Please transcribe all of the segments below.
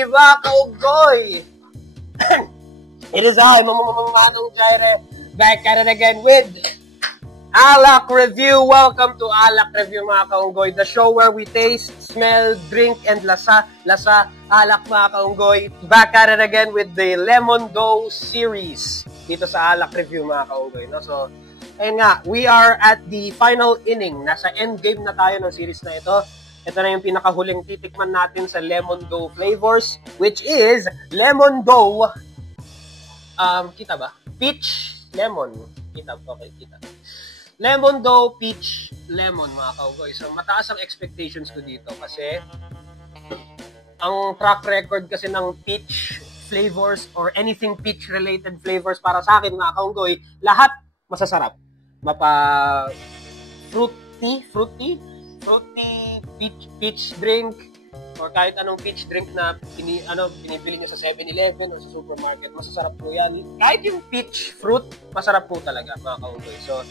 Coffee, mga kaugoy! It is I, Manong Jaire, back at it again with Alak Review. Welcome to Alak Review, mga kaunggoy, the show where we taste, smell, drink, and lasa alak, mga kaunggoy. Back at it again with the Lemon Dough series dito sa Alak Review, mga kaunggoy. No? So, ayun nga, we are at the final inning. Nasa endgame na tayo ng series na ito. Ito na yung pinakahuling titikman natin sa Lemon Dough flavors, which is Lemon Dough, kita ba? Peach Lemon. Kita, okay, kita. Lemon Dough Peach Lemon, mga kaugoy. So, mataas ang expectations ko dito kasi ang track record kasi ng peach flavors or anything peach-related flavors para sa akin, mga kaugoy, lahat masasarap. Fruity peach drink or kahit anong peach drink na binibili niyo sa 7-Eleven o sa supermarket, masasarap po yan. Kahit yung peach fruit, masarap po talaga, mga kaunggoy. So,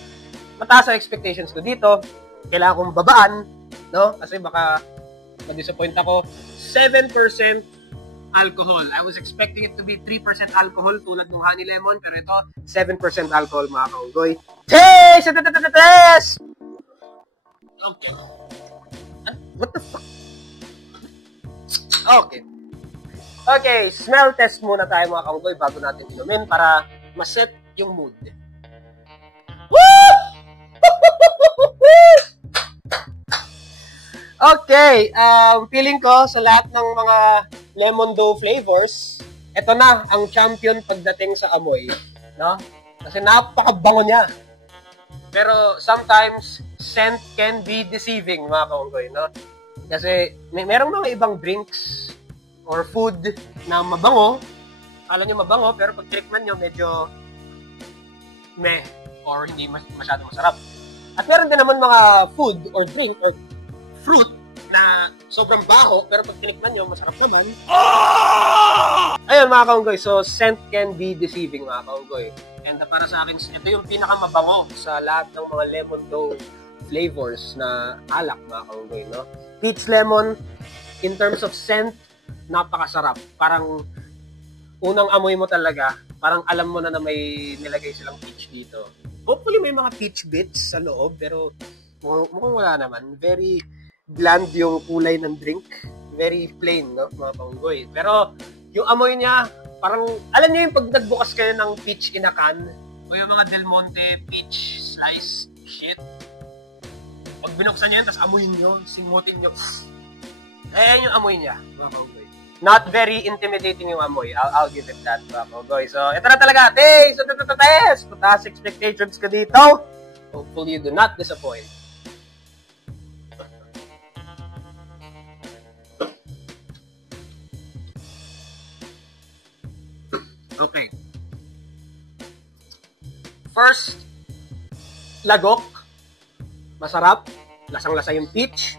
mataas ang expectations ko dito. Kailangan kong babaan, no? Kasi baka ma-disappoint ako. 7% alcohol. I was expecting it to be 3% alcohol tulad ng honey lemon, pero ito, 7% alcohol, mga kaunggoy. Taste! Taste! Okay. What the fuck? Okay. Okay, smell test muna tayo, mga kaunggoy, bago natin inumin para ma-set yung mood. Woo! Okay, feeling ko sa lahat ng mga Lemon Dough flavors, ito na ang champion pagdating sa amoy, no? Kasi napakabango niya. Pero sometimes, scent can be deceiving, mga kaunggoy, no? Kasi merong mga ibang drinks or food na mabango. Akala nyo mabango, pero pag tikman nyo, medyo meh or hindi masyado masarap. At meron din naman mga food or drink or fruit na sobrang baho, pero pag tikman nyo, masarap naman. Ayun, mga kaunggoy, so scent can be deceiving, mga kaunggoy. And para sa akin, ito yung pinakamabango sa lahat ng mga Lemon Dough flavors na alak, mga kaunggoy, no? Peach lemon, in terms of scent, napakasarap. Parang unang amoy mo talaga, parang alam mo na may nilagay silang peach dito. Hopefully may mga peach bits sa loob, pero mukhang wala naman. Very bland yung kulay ng drink. Very plain, no, mga kaunggoy. Pero yung amoy niya, parang, alam niyo yung pag nagbukas kayo ng peach in a can, o yung mga Del Monte peach slice shit, pag binuksan nyo yun, tapos amoyin nyo, singutin nyo, ayan yung amoy niya, mga kaunggoy. Not very intimidating yung amoy, I'll give it that, mga kaunggoy. So, ito na talaga, taste! Pataas expectations ka dito. Hopefully you do not disappoint. Okay. First, lagok. Masarap. Lasang-lasa yung peach.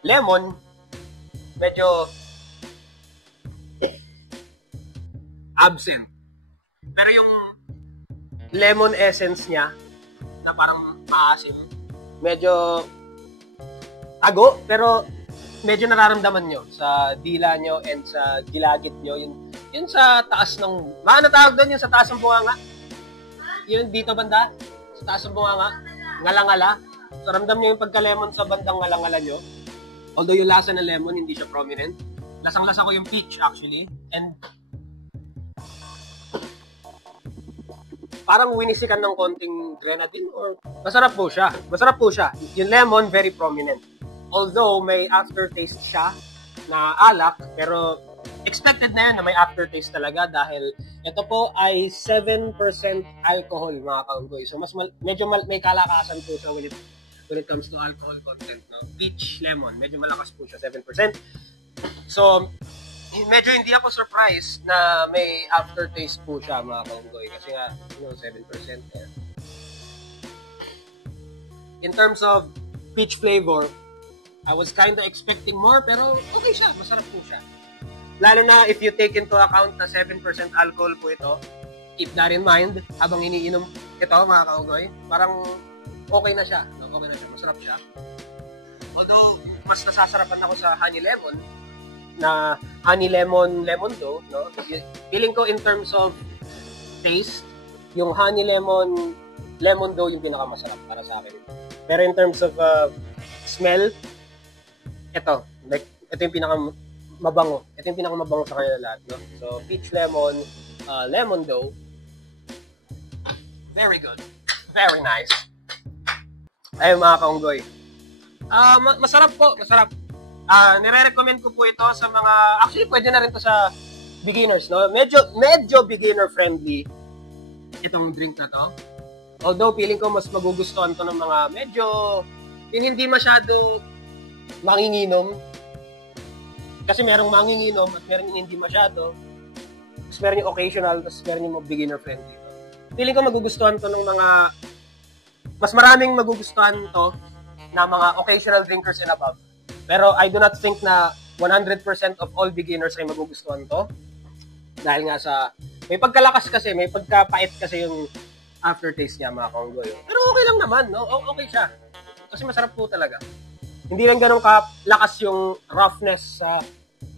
Lemon. Medyo absent. Pero yung lemon essence niya, na parang maasim, medyo tago, pero medyo nararamdaman nyo sa dila nyo and sa gilagid nyo. Yun sa taas ng... Ano tawag doon? Yung sa taas ng bunganga? Yun dito banda? Sa taas ng bunganga? Ngala-ngala? So, ramdam nyo yung pagka-lemon sa bandang ngala-ngala nyo. Although yung lasa ng lemon, hindi siya prominent. Lasang-lasa ko yung peach, actually. And parang winisikan ng konting grenadine or... Masarap po siya. Masarap po siya. Yung lemon, very prominent. Although, may aftertaste siya na alak, pero expected na yun na may aftertaste talaga dahil ito po ay 7% alcohol, mga kaunggoy. So, medyo may kalakasan po siya when it comes to alcohol content. No? Peach lemon, medyo malakas po siya, 7%. So, medyo hindi ako surprised na may aftertaste po siya, mga kaunggoy. Kasi nga, 7%. In terms of peach flavor, I was kind of expecting more, pero okay siya. Masarap po siya. Lalo na if you take into account na 7% alcohol po ito, keep that in mind habang iniinom ito, mga kaunggoy. Parang okay na siya. Okay na siya. Masarap siya. Although, mas nasasarapan ako sa honey lemon, na honey lemon dough, no? Feeling ko in terms of taste, yung honey lemon dough yung pinakamasarap para sa akin. Pero in terms of smell, ito yung pinakamabango. Ito yung pinakamabango sa kanila lahat, no? So, peach lemon dough. Very good. Very nice. Ayun mga kaunggoy. Masarap po, masarap. Nire-recommend ko po ito sa mga, actually pwede na rin to sa beginners, no? Medyo beginner friendly itong drink na to. Although feeling ko mas magugustuhan to ng mga medyo yung hindi masyado manginginom. Kasi merong manginginom at meron yung hindi masyado. Tapos meron yung occasional, tapos meron yung beginner friendly. Feeling ko magugustuhan to ng mga, mas maraming magugustuhan to na mga occasional drinkers and above. Pero I do not think na 100% of all beginners ay magugustuhan to. Dahil nga sa, may pagkalakas kasi, may pagkapait kasi yung aftertaste niya mga kaunggoy. Pero okay lang naman, no? Okay siya. Kasi masarap po talaga. Hindi lang ganun kalakas yung roughness sa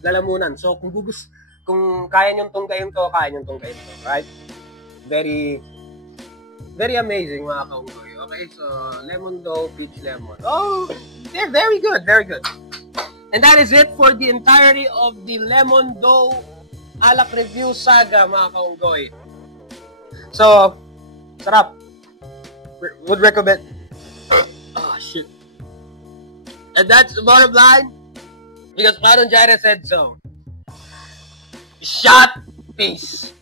lalamunan. So, kung kaya niyong tunggayin to, kaya niyong tunggayin to. Right? Very, very amazing mga kaunggoy. Okay, so lemon dough, peach lemon. Oh, they're very good, very good. And that is it for the entirety of the lemon dough alak review saga mga kaunggoy. So, sarap. Would recommend. Oh, shit. And that's the bottom line. Because Paron Jaira said so. Shot. Peace.